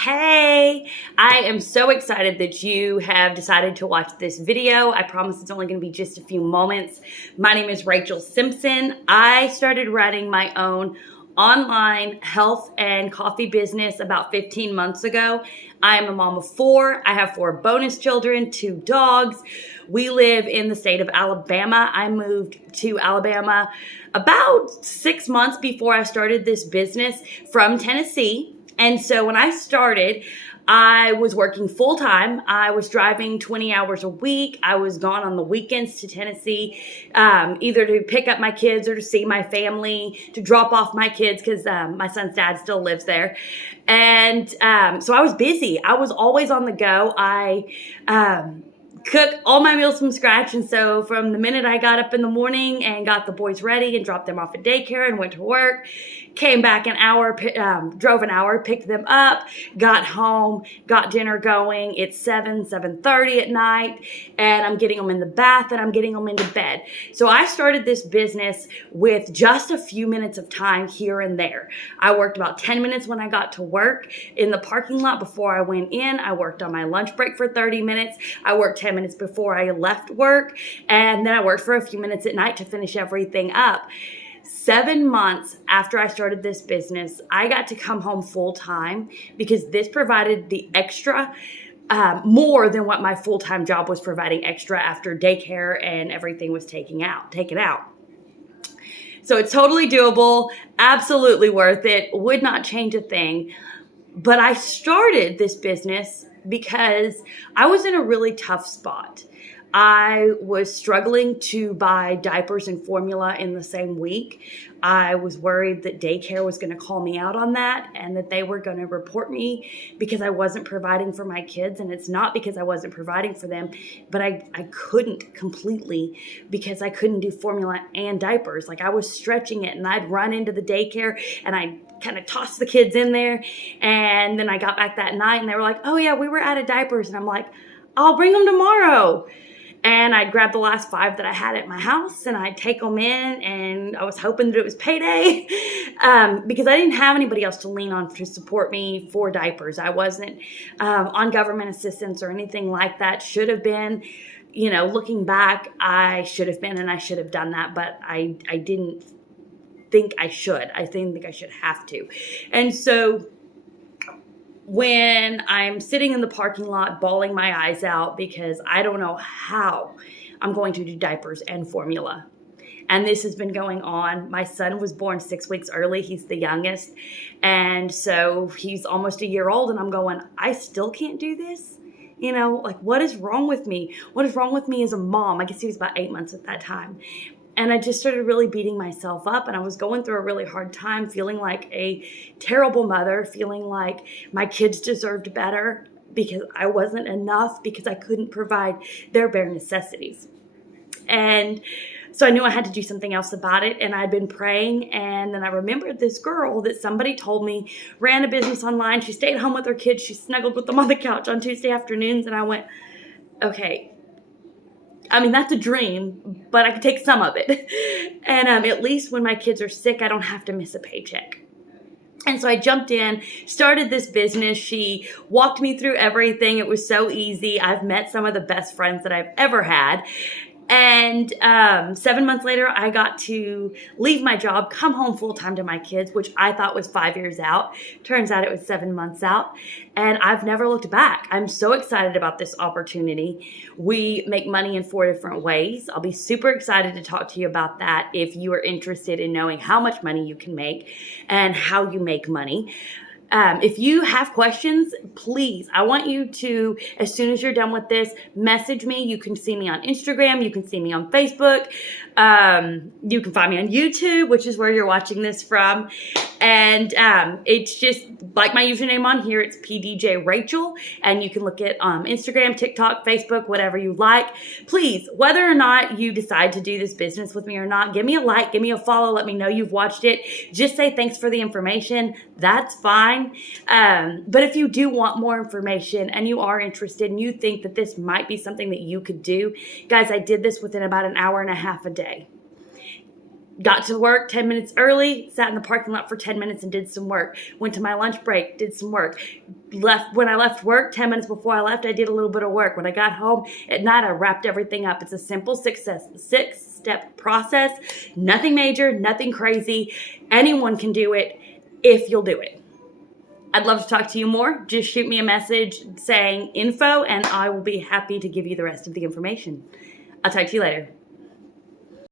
Hey, I am so excited that you have decided to watch this video. I promise it's only going to be just a few moments. My name is Rachel Simpson. I started running my own online health and coffee business about 15 months ago. I am a mom of 4. I have 4 bonus children, 2 dogs. We live in the state of Alabama. I moved to Alabama about 6 months before I started this business from Tennessee. And so when I started, I was working full time. I was driving 20 hours a week. I was gone on the weekends to Tennessee, either to pick up my kids or to see my family, to drop off my kids because my son's dad still lives there. And so I was busy. I was always on the go. I cook all my meals from scratch. And so from the minute I got up in the morning and got the boys ready and dropped them off at daycare and went to work, came back an hour, drove an hour, picked them up, got home, got dinner going. It's 7:30 at night, and I'm getting them in the bath and I'm getting them into bed. So I started this business with just a few minutes of time here and there. I worked about 10 minutes when I got to work in the parking lot before I went in. I worked on my lunch break for 30 minutes. I worked 10 minutes before I left work, and then I worked for a few minutes at night to finish everything up. 7 months after I started this business, I got to come home full time because this provided the extra more than what my full-time job was providing extra after daycare and everything was taken out. So it's totally doable, absolutely worth it, would not change a thing. But I started this business because I was in a really tough spot. I was struggling to buy diapers and formula in the same week. I was worried that daycare was going to call me out on that and that they were going to report me because I wasn't providing for my kids. And it's not because I wasn't providing for them, but I couldn't completely because I couldn't do formula and diapers. Like I was stretching it, and I'd run into the daycare and I'd kind of toss the kids in there. And then I got back that night and they were like, "Oh yeah, we were out of diapers." And I'm like, "I'll bring them tomorrow." And I'd grab the last 5 that I had at my house and I'd take them in, and I was hoping that it was payday because I didn't have anybody else to lean on to support me for diapers. I wasn't on government assistance or anything like that. Should have been, looking back, I should have been, and I should have done that, but I didn't think I should. I didn't think I should have to. And so when I'm sitting in the parking lot bawling my eyes out because I don't know how I'm going to do diapers and formula. And this has been going on. My son was born 6 weeks early. He's the youngest. And so he's almost a year old. And I'm going, I still can't do this? What is wrong with me? What is wrong with me as a mom? I guess he was about 8 months at that time. And I just started really beating myself up, and I was going through a really hard time, feeling like a terrible mother, feeling like my kids deserved better because I wasn't enough, because I couldn't provide their bare necessities. And so I knew I had to do something else about it, and I'd been praying, and then I remembered this girl that somebody told me ran a business online. She stayed home with her kids. She snuggled with them on the couch on Tuesday afternoons, and I went, okay, that's a dream, but I could take some of it. And at least when my kids are sick, I don't have to miss a paycheck. And so I jumped in, started this business. She walked me through everything. It was so easy. I've met some of the best friends that I've ever had. And 7 months later, I got to leave my job, come home full time to my kids, which I thought was 5 years out. Turns out it was 7 months out. And I've never looked back. I'm so excited about this opportunity. We make money in 4 different ways. I'll be super excited to talk to you about that if you are interested in knowing how much money you can make and how you make money. If you have questions, please, I want you to, as soon as you're done with this, message me. You can see me on Instagram. You can see me on Facebook. You can find me on YouTube, which is where you're watching this from. And it's just like my username on here. It's PDJ Rachel. And you can look at Instagram, TikTok, Facebook, whatever you like. Please, whether or not you decide to do this business with me or not, give me a like, give me a follow. Let me know you've watched it. Just say thanks for the information. That's fine. But if you do want more information and you are interested and you think that this might be something that you could do, guys, I did this within about an hour and a half a day. Got to work 10 minutes early, sat in the parking lot for 10 minutes and did some work. Went to my lunch break, did some work. When I left work, 10 minutes before I left, I did a little bit of work. When I got home at night, I wrapped everything up. It's a simple six-step process. Nothing major, nothing crazy. Anyone can do it if you'll do it. I'd love to talk to you more. Just shoot me a message saying info, and I will be happy to give you the rest of the information. I'll talk to you later.